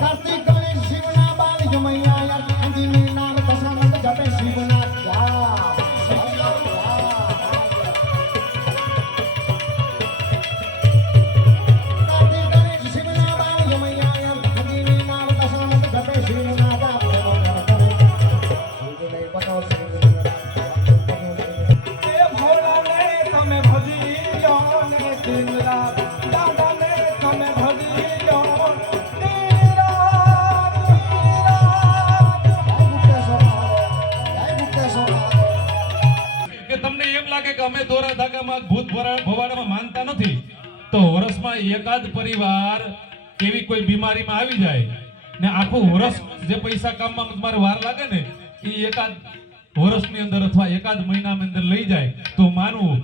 કાર્તિક ગણેશ શિવના બાળ જમૈયા યાર આંજીને નામ દશાનંદ જપે શિવના જાપ કાર્તિક ગણેશ શિવના બાળ જમૈયા યાર આંજીને નામ દશાનંદ જપે શિવના જાપ શિવને બનો એ ભોળાને તમે ભજી લો ને દિન રાત દાદાને તમે ભજી લો દિન રાત કે તમને એમ લાગે કે અમે દોરા ધાગામાં ભૂત ભવાડામાં માનતા નથી તો વર્ષમાં એકાદ પરિવાર કેવી કોઈ બીમારીમાં આવી જાય ને આખું વર્ષ જે પૈસા કામમાં તમારે વાર લાગે ને એ એકાદ વર્ષની અંદર અથવા એકાદ મહિનાની અંદર લઈ જાય તો માનવું.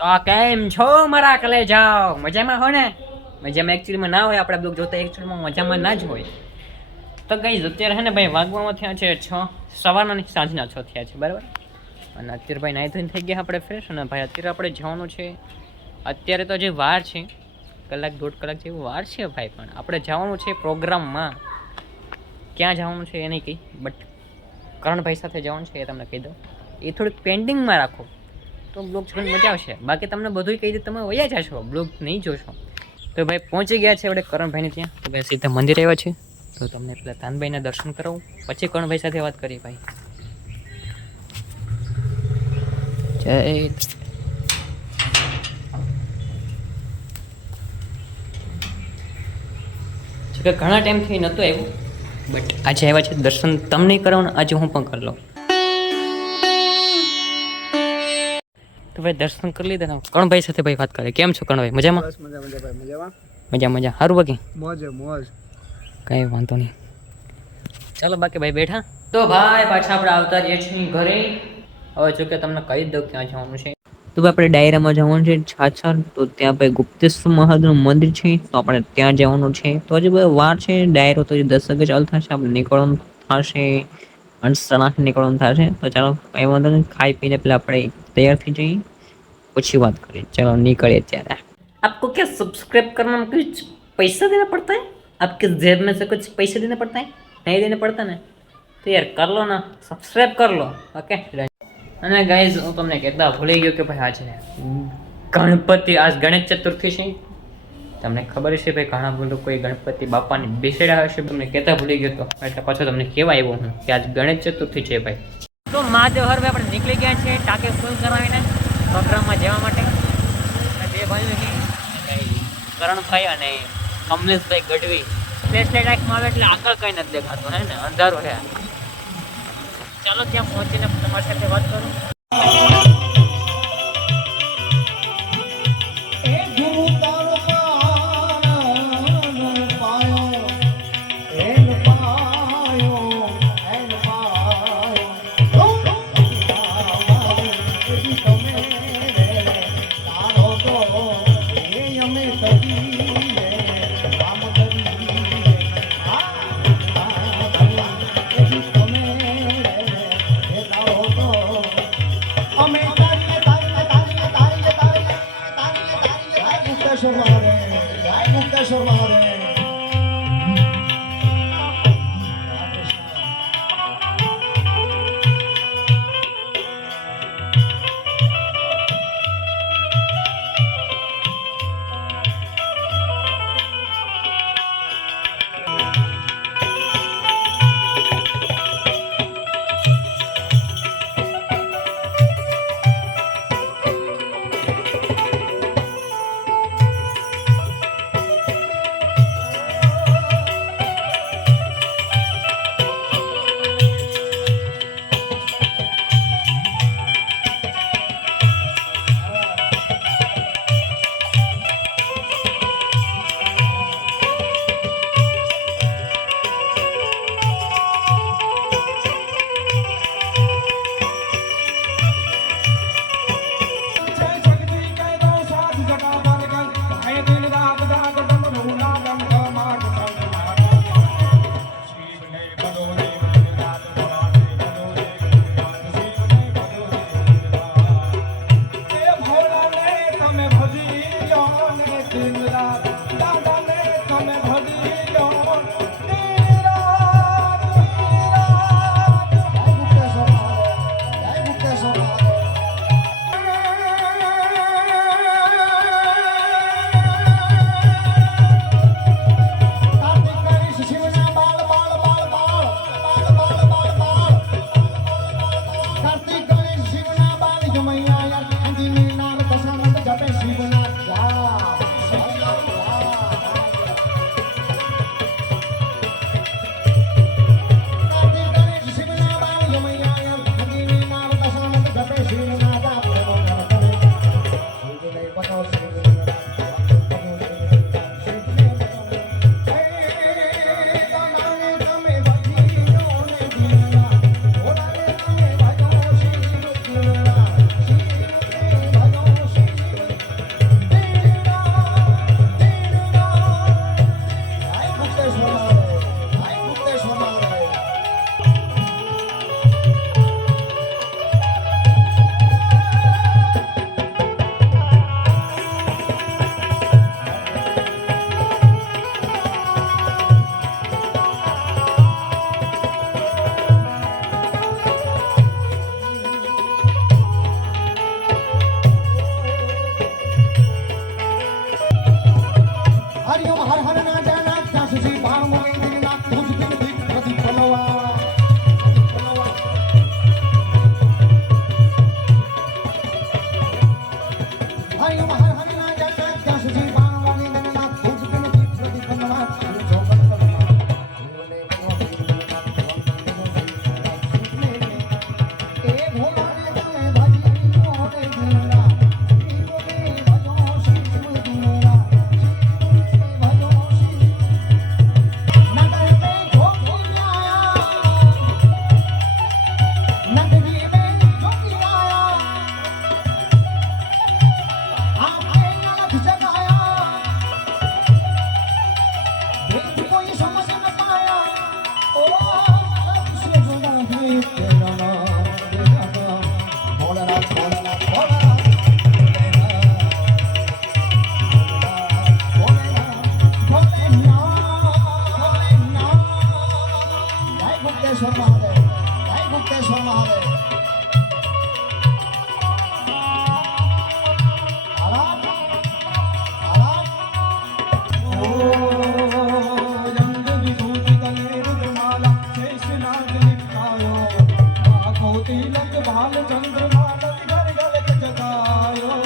તો કેમ છો મારા કલેજાઓ? મજામાં હો ને? મજામાં એકચ્યુઅલીમાં ના હોય, આપણે બ્લોગ જોતા એકચ્યુઅલીમાં મજામાં ના જ હોય. તો ગાઈઝ અત્યારે હે ને ભાઈ વાગવામાં થયા છે 6 સવારના નહીં સાંજના 6 થયા છે બરાબર. અને અત્યારે ભાઈ નાઈ ધોઈને થઈ ગયા આપણે ફ્રેશ. અને ભાઈ અત્યારે આપણે જવાનું છે, અત્યારે તો જે વાર છે 1-1.5 કલાક જેવું વાર છે ભાઈ, પણ આપણે જવાનું છે પ્રોગ્રામમાં. ક્યાં જવાનું છે એ નહીં કહી, બટ કરણભાઈ સાથે જવાનું છે એ તમને કહી દઉં. એ થોડુંક પેન્ડિંગમાં રાખો તો બ્લોગ જોવાની મજા આવશે. બાકી તમને બધું કહી દે, તમે વયા જશો, બ્લોગ નહીં જોશો. તો ભાઈ પહોંચી ગયા છે આપણે કરણભાઈને ત્યાં. તો ભાઈ સીધા મંદિર આવ્યા છે, તો તમને પહેલાં તાનભાઈના દર્શન કરાવું, પછી કરણભાઈ સાથે વાત કરીએ ભાઈ. જય ઘણા ટાઈમથી નહોતું આવ્યું, બટ આજે આવ્યા છે દર્શન તમને કરાવવાનું, આજે હું પણ કરી લઉં. તો ભાઈ દર્શન કરી લીધા ને કરણભાઈ સાથે ભાઈ વાત કરે. કેમ છો કરણભાઈ? મજામાં? મજા સારું બાકી મોજ કઈ વાંધો નહીં, ચાલો બાકી ભાઈ બેઠા. તો ભાઈ પાછા આપણે આવતા રહીએ છીએ ઘરે. હવે જો કે તમને કહી દઉં ક્યાં જવાનું છે. તો ભાઈ આપણે ડાયરામાં જવાનું છે છાછર, તો ત્યાં ભાઈ ગુપ્તેશ્વર મહાદેવનું મંદિર છે, તો આપણે ત્યાં જવાનું છે. તો હજી ભાઈ વાર છે, ડાયરો તો 10 વાગે ચાલુ થશે, આપણે નીકળવાનું થશે 8:30 નીકળવાનું થશે. તો ચાલો કઈ વાંધો નહીં, ખાઈ પીને પેલા આપણે તૈયાર થઈ જઈએ, પછી વાત કરીએ. चलो निकले ત્યારે. आपको क्या सब्सक्राइब करने में कुछ पैसा देना पड़ता है? आपके जेब में से कुछ पैसे देना पड़ता है? नहीं देना पड़ता ना, तो यार कर लो ना, सब्सक्राइब कर लो. ओके. અને ગાઈઝ હું તમને કહેતા ભૂલી ગયો કે ભાઈ આજે ગણપતિ, આજ ગણેશ ચતુર્થી છે. તમને ખબર છે ભાઈ ઘણા બધા કોઈ ગણપતિ બાપાની બેસેડા હશે, તમને કહેતા ભૂલી ગયો તો એટલે પાછો તમને કહેવા આવ્યો હું કે આજ ગણેશ ચતુર્થી છે ભાઈ. તો મહાદેવ હરવે આપણે નીકળી ગયા છે ટાંકે ફૂલ કરાવીને પ્રોગ્રામમાં જવા માટે. બે ભાઈઓ છે, કરણભાઈ અને કમલેશભાઈ ગઢવી. ફ્લેશ લાઇટ આંખમાં આવે એટલે આગળ કંઈ નથી દેખાતું, હે ને અંધારું છે. ચાલો ત્યાં પહોંચીને તમારી સાથે વાત કરું. મહાદેવ જય ગુપ્તેશ્વર મહાદેવ આરામ આરામ રંગ વિભૂતિ ગલે રુદ્રમાલા શેષનાગ લિપ્તાયો આંખો તિલક ભાલ ચંદ્રમા નદી ઘર ગલત જગાયો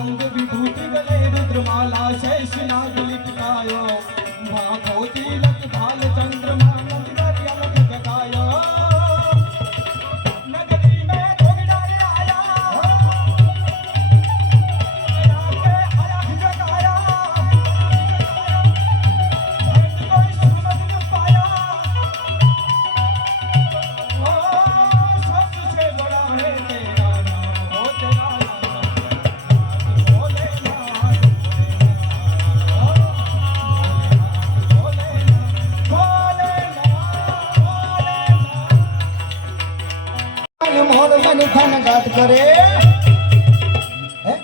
અંગ વિભૂતિ ગલે રુદ્રમાલા શેષનાગ લિપ્તાયો આંખો તિલક ભાલ ચંદ્રમા નદી ઘર ગલત જગાયો નગરી મેં જોગીદાર આયા આકે આયા જગાયા કોઈ સુમત પાયા ઓ सबसे बड़ा है तेरा नाम हो तेरा नाम भोलेनाथ મોર બની ધન ગાત કરે હે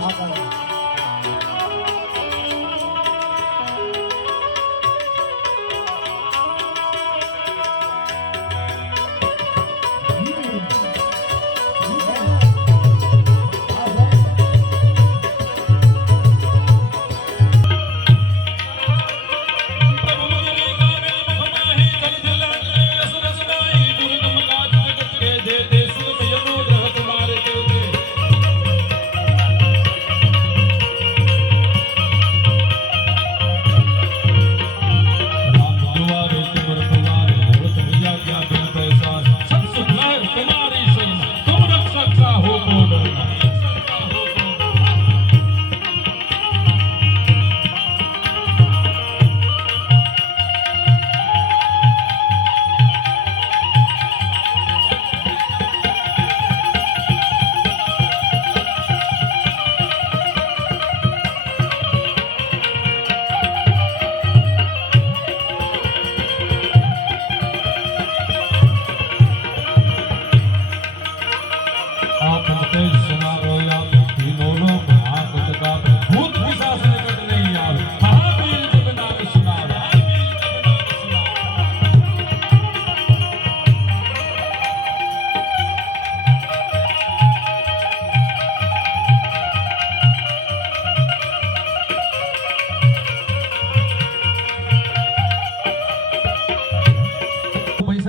ભાગણ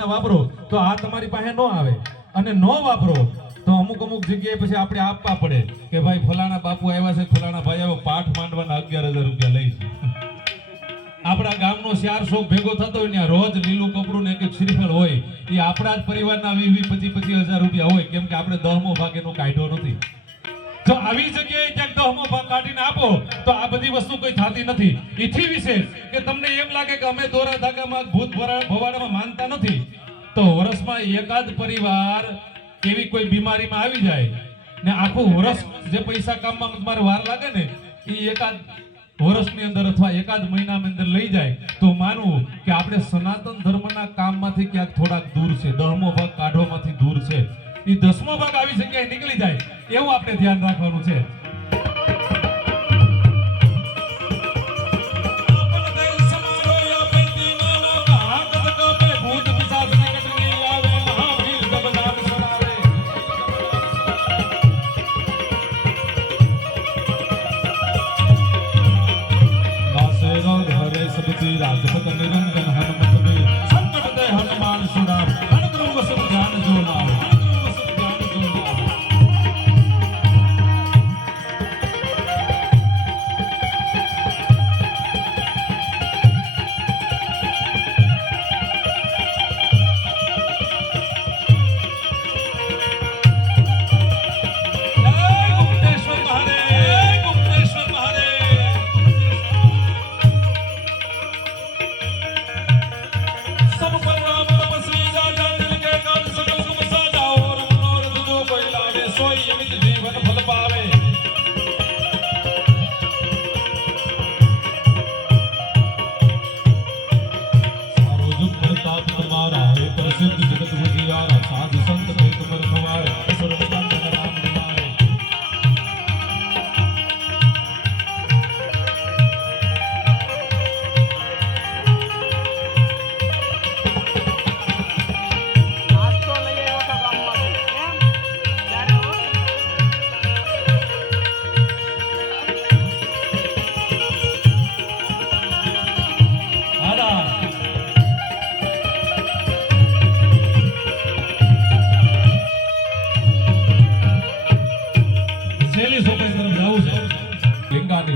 વાપરો તો આ તમારી પાસે ન આવે અને ન વાપરો તો અમુક જગ્યાએ પછી આપણે આપવા પડે કે ભાઈ ફલાણા બાપુ આવ્યા છે ફલાણા ભાઈ આવ્યો પાઠ માંડવાના 11,000 રૂપિયા લઈ છે. આપણા ગામનો 4 શોખ ભેગો થતો હોય ને રોજ લીલું કપડું ને એક શ્રીફળ હોય એ આપણા જ પરિવારના 20,000-25,000 રૂપિયા હોય કેમ કે આપણે 10મો ભાગ એનો કાઢ્યો નથી. જો આવી જગ્યાએ ક્યાંક 10મો ભાગ કાઢીને આપો તો આ બધી વસ્તુ કોઈ થતી નથી. એથી વિશેષ કે તમને એમ લાગે કે અમે દોરા ધાગામાં ભૂત ભવાડામાં માનતા નથી તો વર્ષમાં એકાદ પરિવાર એવી કોઈ બીમારીમાં આવી જાય ને આખું વર્ષ જે પૈસા કામમાં તમારે વાર લાગે ને એ એકાદ વર્ષની અંદર અથવા એકાદ મહિનાની અંદર લઈ જાય તો માનવું કે આપણે સનાતન ધર્મના કામમાંથી ક્યાંક થોડાક દૂર છે. 10મો ભાગ કાઢવામાંથી દૂર છે. એ 10મો ભાગ આવી જગ્યાએ નીકળી જાય એવું આપણે ધ્યાન રાખવાનું છે. રાજપત નિરંજન હનુમત મે સંકટ દે હનુમાન સુરામ હનુગ્રહ વસત જાન જો નામ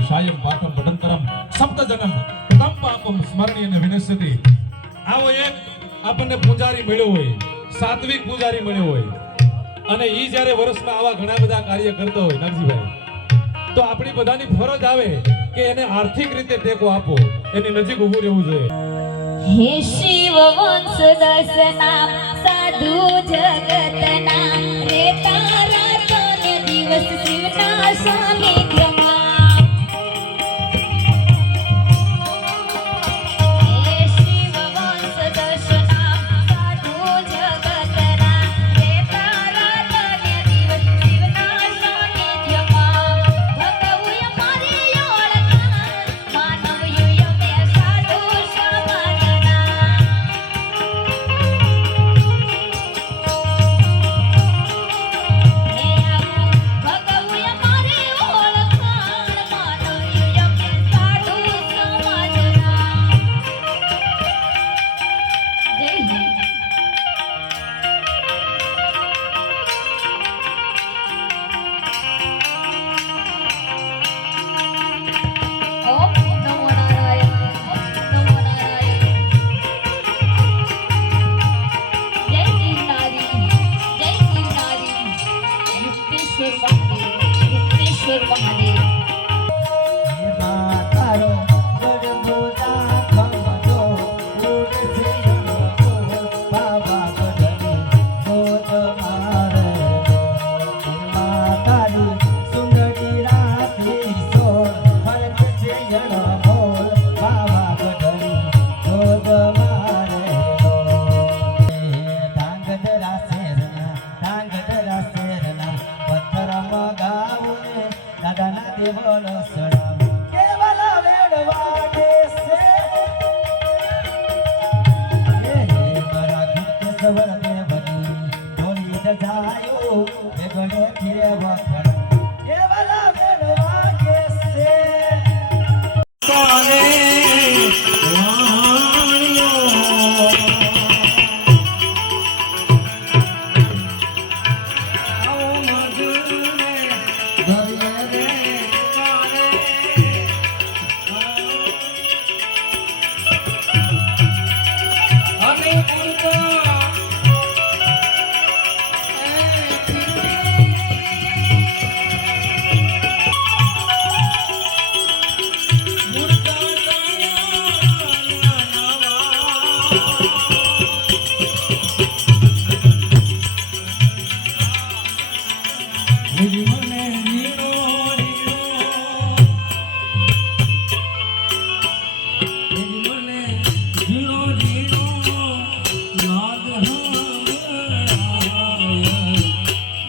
સાયમ પાઠમ પઠંતરમ સપ્તજનમ તમ પાપમ સ્મરણીય ને વિનશ્યતિ. આવો એક આપણને પૂજારી મળ્યો હોય, સાત્વિક પૂજારી મળ્યો હોય અને ઈ જ્યારે વર્ષમાં આવા ઘણા બધા કાર્ય કરતો હોય નાગજીભાઈ તો આપણી બધાની ફરજ આવે કે એને આર્થિક રીતે ટેકો આપો, એની નજીક ઊભું રહેવું જોઈએ. હે શિવ વંશ દસના સાધુ જગતના રે તારા તને દિવસ શિવના સાનિધ્યમાં. હે શિવ વંશ દસના સાધુ જગતના રે તારા તને દિવસ શિવના સાનિધ્યમાં. મહાદેવ તારો ગઢબોધા ખમતો ઉડે છે ગણગોળ બાબા ગઢની ગોદ મારે તારી સુંદરી રાતી સોળ ફરકે છે ગણગોળ બાબા ગઢની ગોદ મારે ધાંગધરા શેરના પથ્થર મગાવું દાદાના દેવળ સડાવું કેવલા વેડવા દેશે મારા દુઃખ સવર ને બની ઢોલી દજાયો એ ગણે ફિરે વખર કેવલા વેડવા દેશે તારે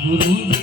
ગુરુજી